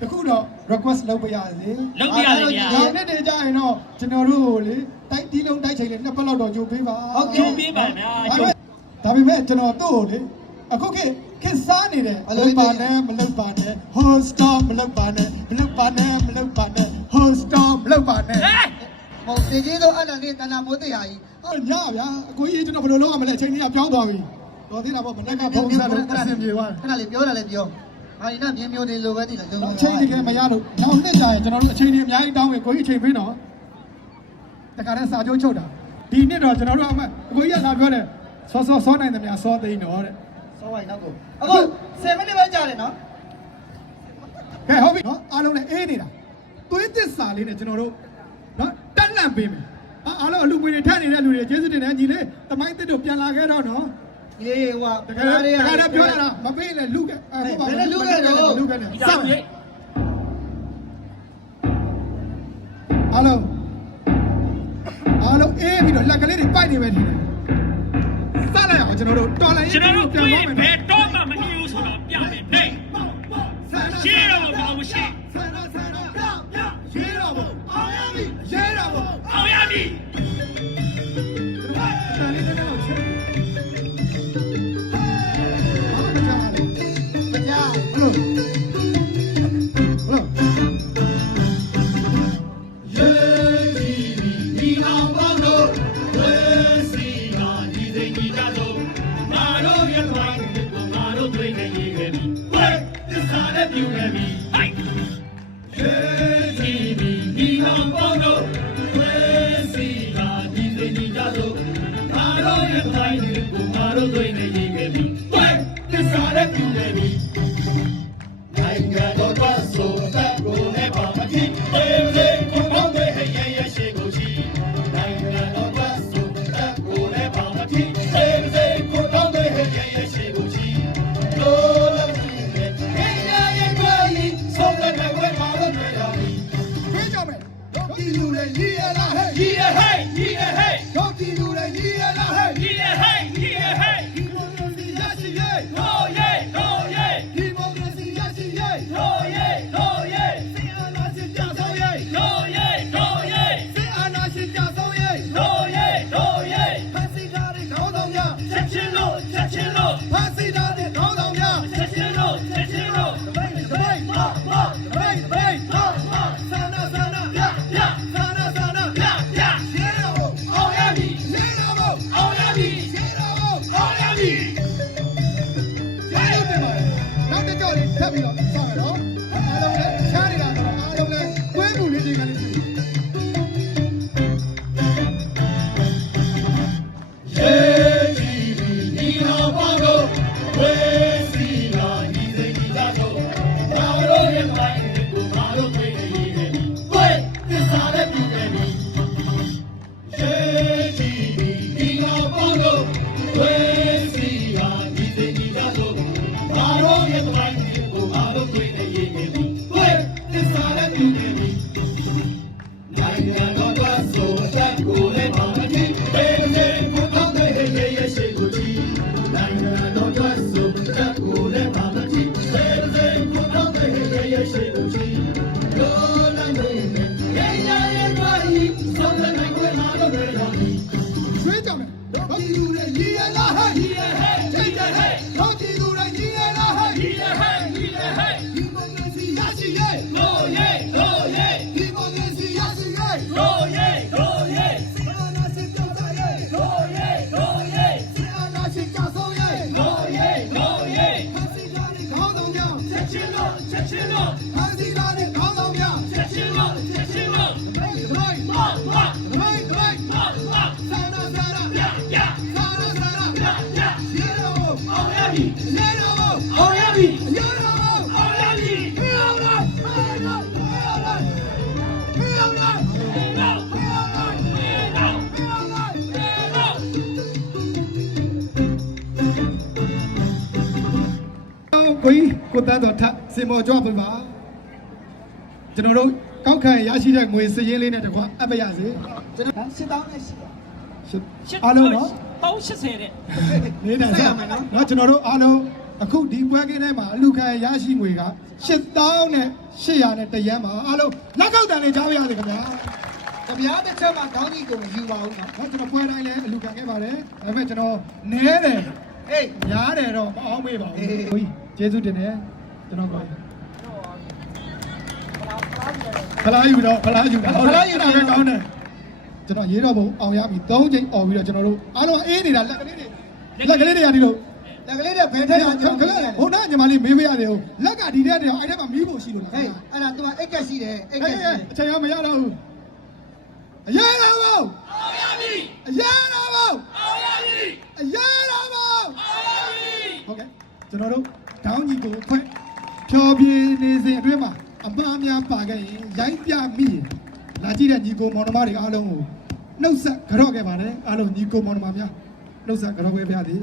တခုတော့ request လုပ်ပြရစေ လုပ်ပြရစေဗျာ နောက်နေ့တည်းကြရင်တော့ကျွန်တော်တို့ကိုလေတိုက်တီးလုံးတိုက်ချိန်လေးနှစ်ပတ်လောက်တော့ကြိုးပေးပါ ဟုတ်ကဲ့ပေးပါဗျာ ဒါပေမဲ့ကျွန်တော်တို့ကိုလေအခုခေတ်စားနေတယ်မလုပ်ပါနဲ့မလုပ်ပါနဲ့ hold stop မလုပ်ပါနဲ့မလုပ်ပါနဲ့မလုပ်ပါနဲ့ hold stop မလုပ်ပါနဲ့ ဟိုတေကြီးတို့အဲ့ဒါလေးတဏ္ဍမိုးတရားကြီး ဟုတ်ညဗျာအကိုကြီးကျွန်တော်ဘယ်လိုလုပ်ရမလဲအချိန်ကြီးကပြောင်းသွားပြီတော်သေးတာပေါ့မနေ့ကဖုန်းဆက်လို့အဆင်ပြေသွားတယ် ခဏလေးပြောတာလည်းပြောဟာဒီကမြင်းမျိုးတွေလိုပဲတည်လား အချိန်ကြီးကမရလို့နောက်နှစ်ကြာရင်ကျွန်တော်တို့အချိန်ကြီးအများကြီးတောင်းရင်ကိုကြီးအချိန်ပေးတော့တခါတည်းစာချုပ်ချုပ်တာဒီနှစ်တော့ကျွန်တော်တို့အကိုကြီးကလာပြောတယ်စောနိုင်တယ်များစောသိန်းတော့တဲ့ စောဝိုင်းနောက်ကိုအခု7မိနစ်ပဲကြာတယ်နော် ကဲဟုတ်ပြီနော်အားလုံးလည်းအေးနေတာသွေးသစ္စာလေးနဲ့ကျွန်တော်တို့နော်တက်လန့်ပေးမယ်အားလုံးအလူငွေတွေထပ်နေတဲ့လူတွေကျေးဇူးတင်တယ်ညီလေးတမိုင်းတစ်တို့ပြန်လာခဲ့တော့နော် ဒီဟိုက တကယ်ပြောရတာမပေးနဲ့လူကဟုတ်ပါဘူးလူကနဲ့ဒီကောင်ကြီး အားလုံးအေးပြီးတော့လက်ကလေးတွေပိုက်နေပဲဒီစလိုက်အောင်ကျွန်တော်တို့တော်လိုက် ကျွန်တော်တို့ပြန်ဘယ်တော့မှမနေဘူးဆိုတော့ပြမယ်နေရှင်းတော့ဘာလို့ရှင်း ဆန္ဒပြရေးတော့ဘအောင်ရပြီရေးတော့ဘ အောင်ရပြီ တန်လေးတဲ့တော့ချက်မကြ ဟုတ်ကိုသားတော်ထစင်မော်ကြွပေးပါကျွန်တော်တို့ကောက်ခံရရှိတဲ့ငွေစည်ရင်းလေးနဲ့တကွာအပ်ပါရစေကျွန်တော်စစ်တောင်းနဲ့ရှိပါ အားလုံးနော် ပေါင်း80တဲ့ နေတယ်ဆက်ရမယ်နော်ကျွန်တော်တို့အားလုံး အခုဒီပွဲကင်းထဲမှာအလူခံရရှိငွေက8800နဲ့တရမ်းပါအားလုံးလက်ကောက်တန်လေးကြားပါရစေခင်ဗျာ ။ကြပြားတစ်ချက်မှခေါင်းကြီးကိုမယူပါဘူးနော် ဟောကျွန်တော်ပွဲတိုင်းလည်းအလူခံခဲ့ပါတယ်ဒါပေမဲ့ကျွန်တော်နဲတယ် ။ဟေး များတယ်တော့မအောင်မေးပါဘူးဟုတ်ကျေးဇူးတင်တယ်ကျွန်တော်ကောဖလားယူတော့ဖလားယူတာပဲကောင်းတယ်ကျွန်တော်ရေးတော့ဘုံအောင်ရပြီ3ချိန်អော်ပြီးတော့ကျွန်တော်တို့အားလုံးအေးနေတာလက်ကလေးတွေရာဒီလို လက်ကလေးတွေဘယ်ထက်အောင်ကျွန်တော် ဟိုနာညီမလေးမေးမရတယ်ဟုတ်လက်ကဒီတဲ့တည်းအဲ့ထဲမှာမီးဖို့ရှိလို့လား ဟေးအဲ့ဒါသူကအိတ်ကက်ရှိတယ်အိတ်ကက်ရှိတယ် အချိန်ရမရတော့ဘူးအရာတော်ဘော အောင်ရပြီ အရာတော်ဘော အောင်ရပြီ အရာတော်ဘော အောင်ရပြီ ဟုတ်ကဲ့ကျွန်တော်တို့တောင်းကြီးကိုဖွဲ့ဖြောပြနေစဉ်အတွင်းမှာအမှားများပါခဲ့ရင်ရိုက်ပြမိရင်လာကြည့်တဲ့ညီကိုမောင်နှမတွေအားလုံးကိုနှုတ်ဆက်ကြော့ခဲ့ပါတယ်အားလုံးညီကိုမောင်နှမများနှုတ်ဆက်ကြော့ခဲ့ပါသည်